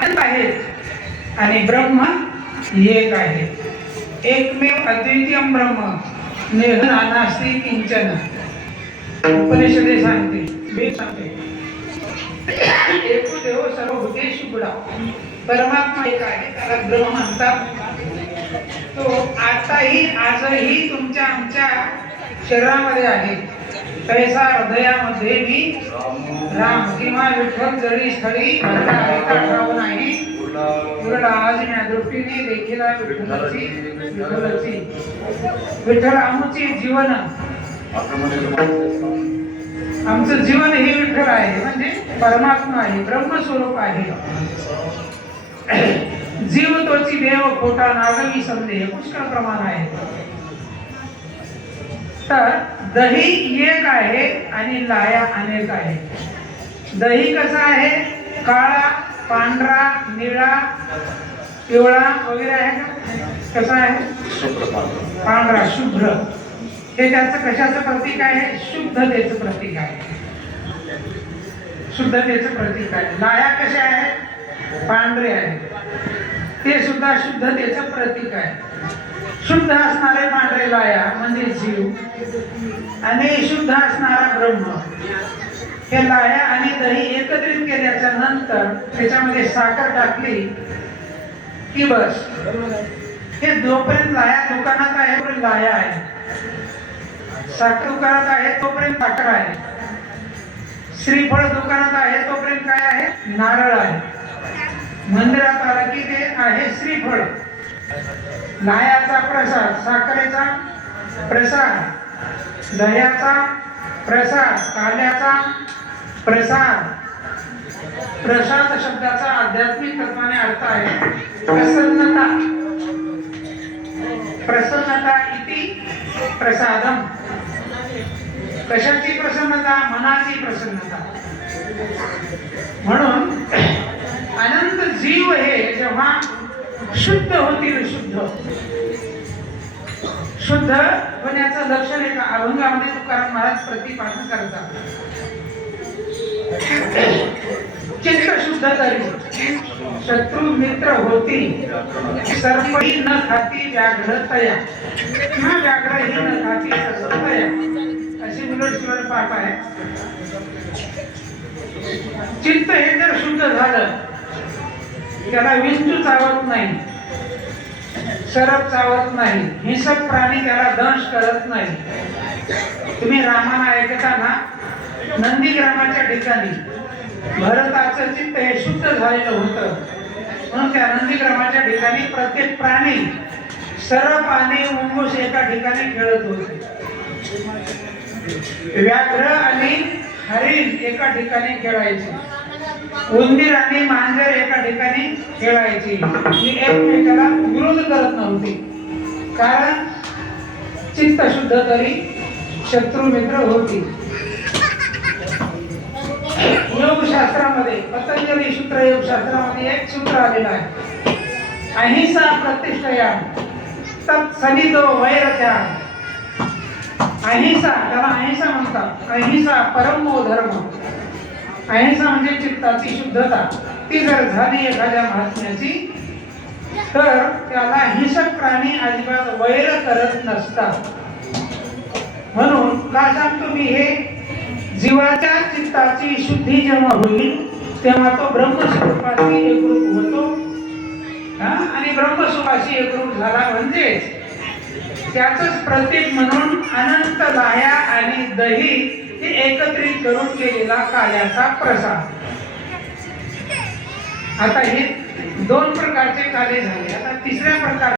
अनंत आहेत आणि ब्रह्म एक आहे. एकमेव अद्वितीयम ब्रह्म नेह नानास्ति किंचन. उपनिषदे सांगते, वेद सांगते, एको देव सर्वभूतेषु गुणा. परमात्मा एक आहे, त्याला ब्रह्म म्हणतात. तो आजही तुमच्या आमच्या शरीरामध्ये आहे. तैसा हृदयामध्ये मी राम किंवा विठ्ठल जळी स्थळी ठाव नाही. उरला आज या दृष्टीने देखील विठ्ठल आमचे जीवन, आमचं जीवन हे विठ्ठल आहे, म्हणजे परमात्मा आहे, ब्रह्मस्वरूप आहे. जीव तोची देव खोटा नागवी संदेह पुष्कळ प्रमाण आहे. तर दही एक आहे आणि लाया अनेक आहे. दही कसा आहे? काळा, पांढरा, निळा, पिवळा वगैरे आहे का? कसा आहे? पांढरा, शुभ्र. हे त्याचं कशाचं प्रतीक आहे? शुद्धतेचं प्रतीक आहे. शुद्धतेचं प्रतीक आहे. लाया कशा आहेत? पांढरे आहे. ते सुद्धा शुद्धतेचं प्रतीक आहे. शुद्ध असणारे पांढरे लाया म्हणजे जीव आणि शुद्ध असणारा ब्रह्म. हे लाया आणि दही एकत्रित केल्याच्या नंतर त्याच्यामध्ये साखर टाकली की बस. हे जोपर्यंत लाया दुकानात आहे तोपर्यंत लाया आहे, साखर दुकानात आहे तोपर्यंत साखर आहे, श्रीफळ दुकानात आहे तोपर्यंत काय आहे? नारळ आहे. मंदिरात आला की ते आहे श्रीफळ. लायाचा प्रसाद, साखरेचा प्रसाद, दह्याचा प्रसाद, काल्याचा प्रसाद. प्रसाद शब्दाचा आध्यात्मिक तत्वाने अर्थ आहे प्रसन्नता. प्रसन्नता इति प्रसादम. कशाची प्रसन्नता? मनाची प्रसन्नता. म्हणून अनंत जीव हे जेव्हा शुद्ध होतील, शुद्ध होण्याचं लक्षण एका अभंगामध्ये तुकाराम महाराज प्रतिपादन करतात. चित्त शुद्ध तरी शत्रु मित्र होती, सर्पही न खाती व्याघ्रतया किंवा व्याघ्रही न खाती सर्पतया, अशी उलट पाठ आहे. चित्त हे जर शुद्ध झालं, त्याला विंचू चावत नाही, सरप चावत नाही, हिंसक प्राणी त्याला दंश करत नाही. तुम्ही रामायण ऐकताना नंदीग्रामाच्या ठिकाणी भरताचं चित्त हे शुद्ध झालेलं होतं, म्हणून त्या नंदीग्रामाच्या ठिकाणी प्रत्येक प्राणी, सरप आणि मुंगूस एका ठिकाणी खेळत होते. व्याघ्र आणि हरिण एका ठिकाणी खेळायचे, उंदीर आणि मांजर एका ठिकाणी खेळायची. ही एकमेकाला विरोध करत नव्हती, कारण चित्त शुद्ध तरी शत्रू मित्र होती. योगशास्त्रामध्ये, पतंजली सूत्र योगशास्त्रामध्ये एक सूत्र आलेलं आहे, अहिंसा प्रतिष्ठया तत्सनिधो वैरत्याग. अहिंसा, त्याला अहिंसा म्हणतात. अहिंसा परमो धर्म. अहिंसा म्हणजे चित्ताची शुद्धता. ती जर झाली एखाद्या महात्म्याची, तर त्याला हिंसक प्राणी अजिबात वैर करत नसतात. म्हणून का सांगतो मी हे? जीवाच्या चित्ताची शुद्धी जेव्हा होईल तेव्हा तो ब्रह्मस्वरूपाशी एकरूप होतो. आणि ब्रह्मस्वरूपाशी एकरूप झाला म्हणजे त्याचंच प्रतीक म्हणून अनंत लाया आणि दही हे एकत्रित करून केलेला काल्याचा प्रसाद. आता हे दोन प्रकारचे काले झाले. आता तिसऱ्या प्रकार